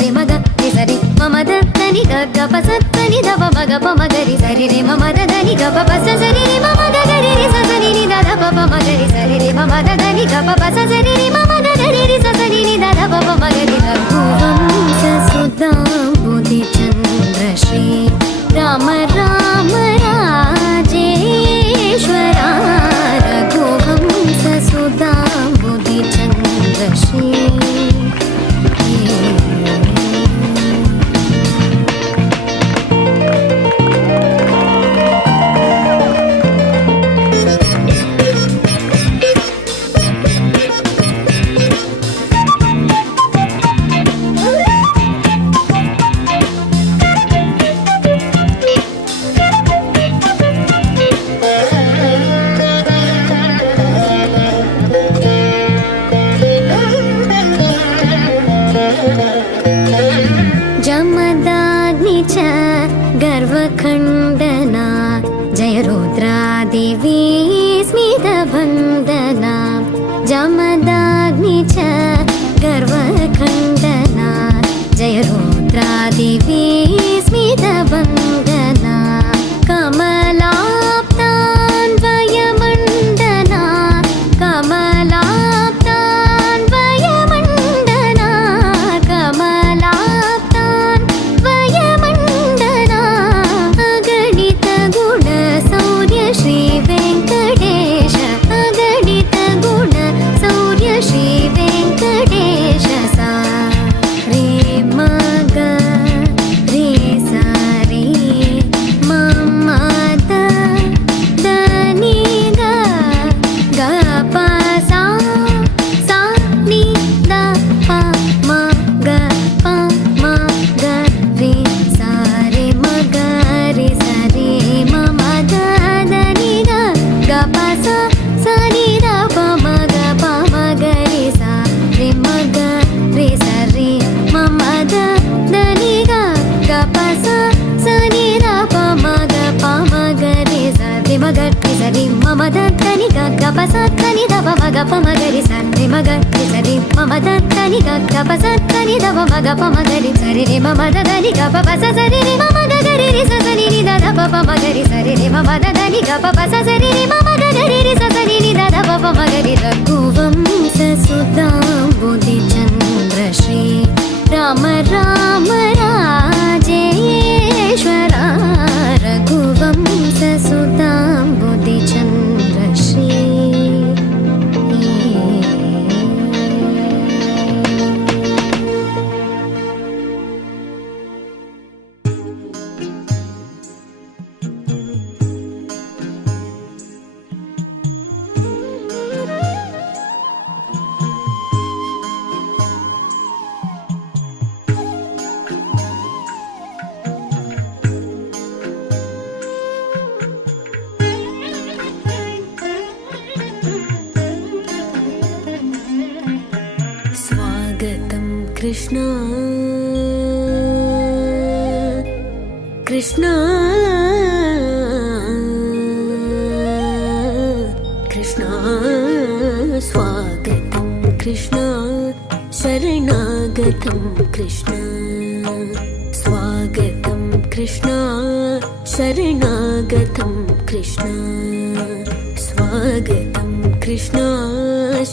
रे मग रे सरि मम द नी ग ग प स प नि द प म ग प म ग रि सरि रे मम द नी ग प प स सरि रे मम ग ग रि रि स स नि द द प प म ग रि सरि रे मम द नी ग प प स सरि रे मम ग ग रि रि स स नि द द प प म ग रि रघुवंश सुधा बुद्धि चंद्र श्री राम राम राजेश्वरा रघुवंश सुधा बुद्धि चंद्र श्री गर्वखण्डना जय रुद्रादेवी स्मितवन्दना जमदाग्नि च गर्वखण्डना जय रुद्रादेवी स्मितवन्दना कमलाप्तान्वयमण्डना कमलाप्तान्वयमण्डना कमलाप्तान्वयमण्डना अगणित गुण सौर्य श्री वेङ्कटेश अगणित गुण सौर्य श्री वेङ्कटेश सा रे मग रे सा रे मम द नि ग ग प सा नि द प म ग प म ग रे सा रे म ग रे सा रे मम द नि ग ग प सा नि द प म ग प म ग रे सा रे म ग रे सा रे मम द नि ग ग प सा नि द प म ग प म ग रे सा रे म ग रे सा रे मम द नि ग ग प नि द प म ग प म ग रे सा रे म ग रे सा रे मम द नि ग ग प नि द प म ग प म ग रे सा रे मम द नि ग प सा रे रे मम ग ग रे रे सा नि नि द द प प म ग रे सा रे मम द नि ग प सा रे रे मम ग ग रे रे सा नि नि द द प प म ग रे रघुवंश सुधा बुद्धि चंद्र श्री राम राम राजेश्वरा रघुवंश सुधा बुद्धि चंद्र श्री स्वागतं कृष्ण कृष्ण कृष्ण स्वागतं कृष्ण शरणागतं कृष्ण स्वागतं कृष्ण शरणागतं कृष्ण स्वागतं कृष्ण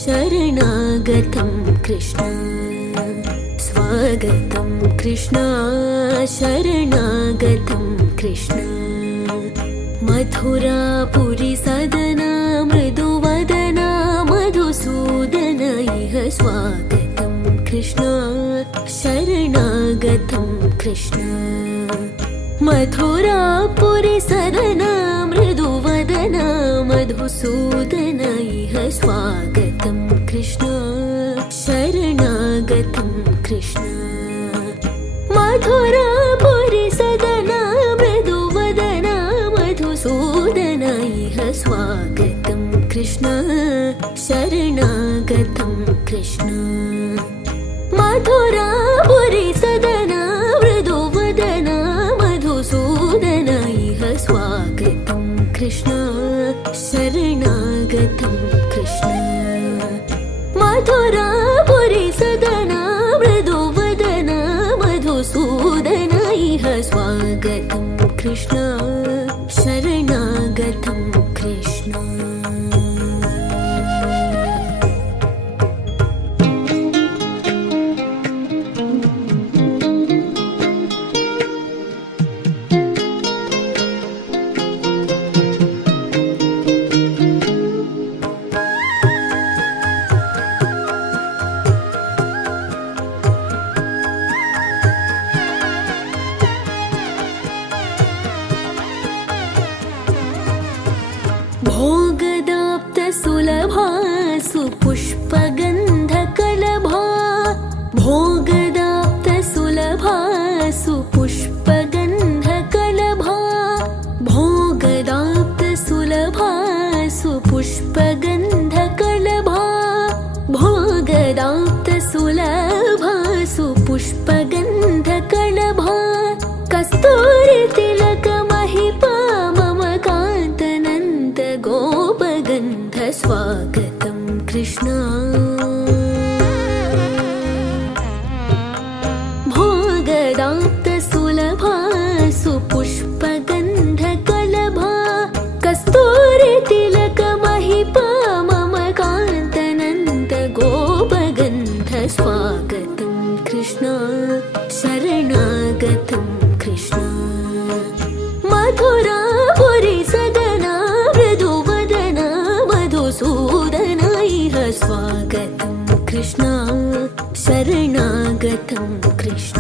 शरणागतं कृष्ण स्वागतं कृष्ण शरणागतं कृष्ण मथुरापुरी सदना मृदुवदना मधुसूदन इह स्वागतं कृष्ण शरणागतं कृष्ण मथुरापुरी सदना मृदुवदना मधुसूदन इह स्वागतं कृष्ण शरणागतं कृष्ण मथुरापुरी सदना मृदुवदना मधुसूदन इह स्वागतं कृष्ण शरणागतं कृष्ण मथुरापुरी सदना मृदुवदना मधुसूदन इह स्वागतं कृष्ण शरणागतं कृष्ण कृष्ण शरणागतं कृष्ण भोगदाप्त सुलभा सुपुष्पगन्धकलभा भोगदाप्त सुलभा सुपुष्पगन्धकलभा भोगदाप्त सुलभा सुपुष्पगन्धकलभा भोगदाप्त सुलभा सुपुष्पगन्धकलभा कस्तूरी तिलक महिपा मम कान्तनन्द गोपगन्ध स्वागतं कृष्ण भोगदाप्त सुलभा सुपुष्पगन्धकलभा कस्तूरी तिलक महिपा मम कान्तनन्द गोपगन्ध स्वागतं कृष्ण शरणागतं कृष्ण मथुरापुरी सदना मृदुवदना मधुसूदना इह स्वागतं कृष्ण शरणागतं कृष्ण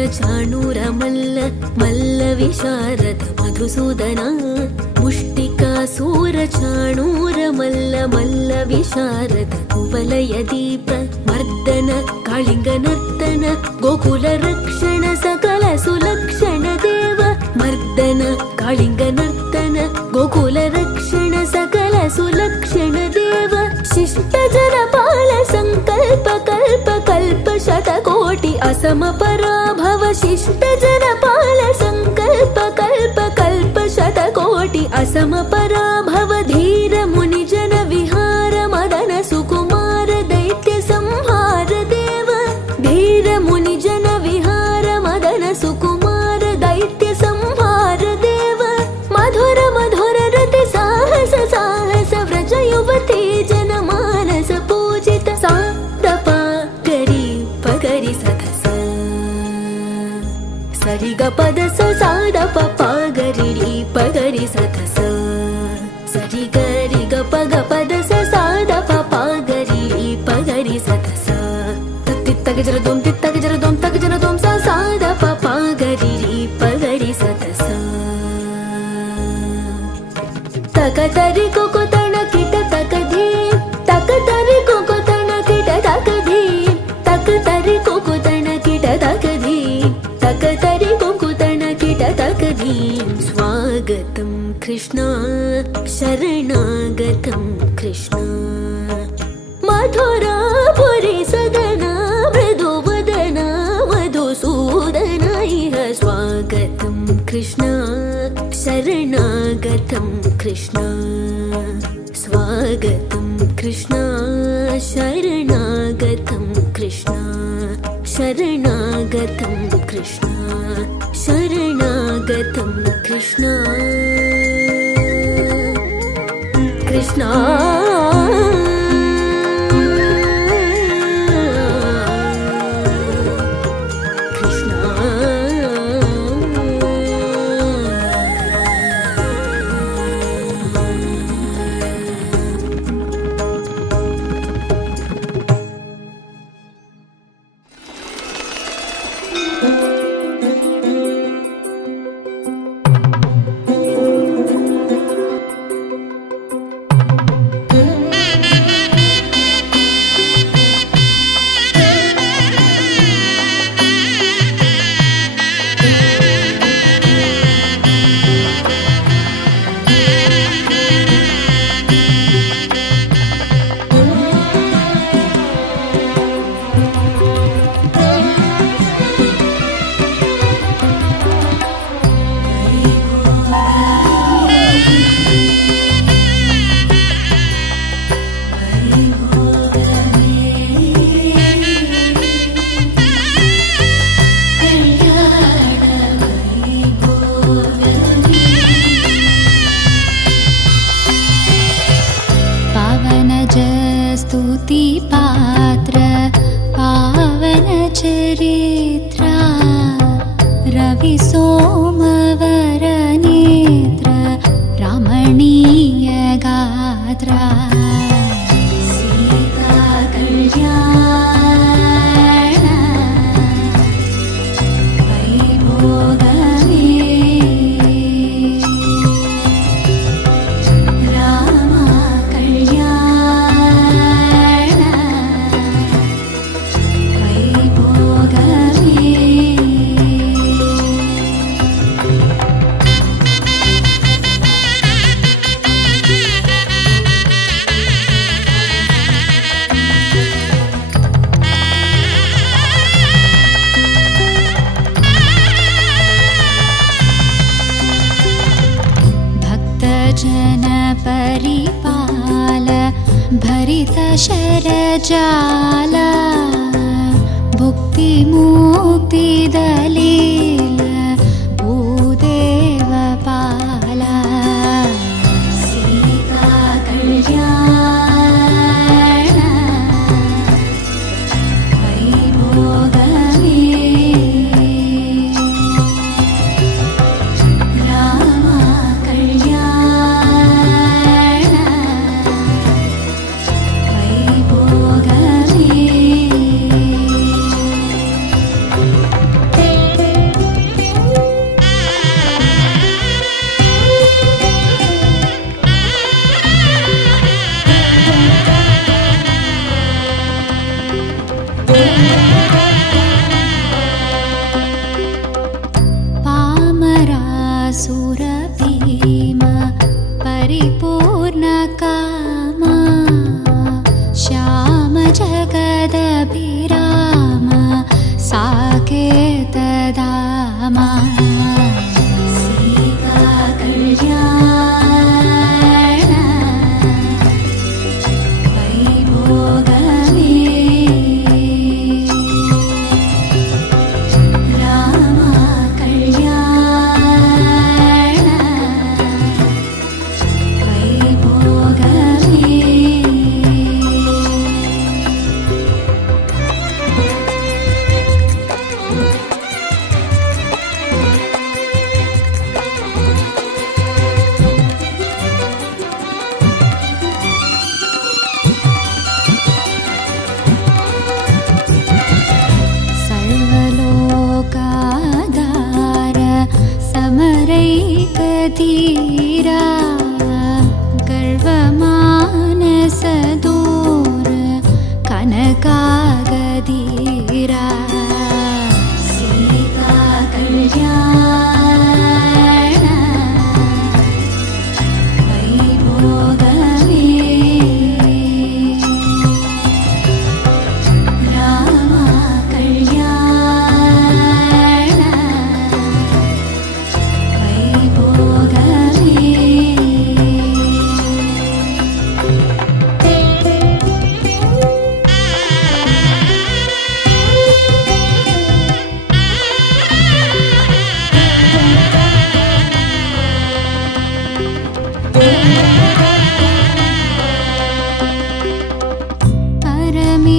मुष्टिकासूरचाणूरमल्ल मल्लविशारद मधुसूदना मुष्टिकासूरचाणूरमल्ल मल्लविशारद कुवलयदीप मर्दन कालिङ्गनर्तन गोकुलरक्षण सकल सुलक्षण देव मर्दन कालिङ्गनर्तन गोकुलरक्षण सकल सुलक्षण देव शिष्टजनपाल सङ्कल्प कल्प कल्प शतकोटि असम पराभव शिष्टजनपाल सङ्कल्प कल्प कल्प शतकोटि असम पराभव धीर मुनिजन विहार मदन सुकुमार दैत्य संहार देव धीर मुनिजन विहार मदन सुकुमार दैत्य संहार देव मधुर मधुर रति साहस साहस व्रज युवती जनमानस पूजित सादपा गरी पगरि सधस सरि ग पद स साद प गरि रि पगरि सधस सरि गरि ग प ग पद स साद प गरि रि पगरि सधस तित्तग जर दोम तग जर दोम सा साद प गरि रि पगरि सधस तक तरि को तण किट तक धी तक तरि को तण किट तक धी तक तरि को तण किट तक धी तक तरि को तण किट तक धी स्वागतं कृष्ण शरणागतं कृष्ण मथुरापुरी सदना मृदुवदना मधुसूदना इह स्वागतं कृष्ण शरणागतं कृष्ण स्वागतं कृष्ण शरणागतं कृष्ण शरणागतं कृष्ण शरणागतं कृष्ण कृष्ण सीता कल्याण वैभोगमे राम कल्याण वैभोगमे जन परिपाल भरित शरजाल भुक्ति मुक्ति दलील भूदेव पाल सीता कल्याण वैभोगमे राम कल्याण वैभोगमे पामरासुरभीम परिपूर्णकाम श्याम जगदभिराम साकेतधाम सीता कल्याण वैभोगमे राम कल्याण वैभोगमे सर्वलोकाधार समरैकधीरा गर्वमानसदूर कनकागधीरा सीता कल्याण वैभोगमे राम कल्याण वैभोगमे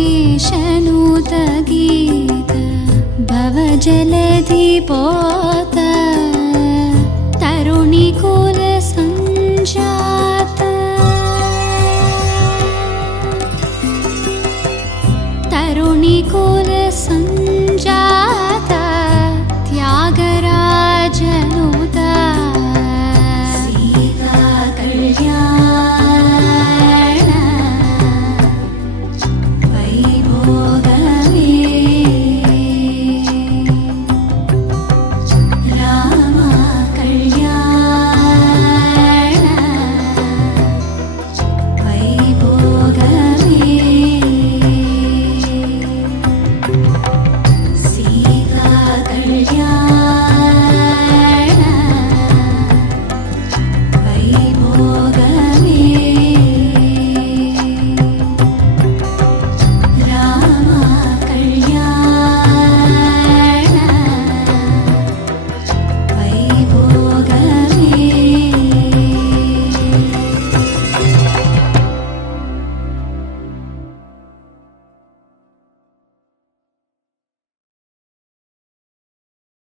परमेशनुत गीत भवजलधि पोत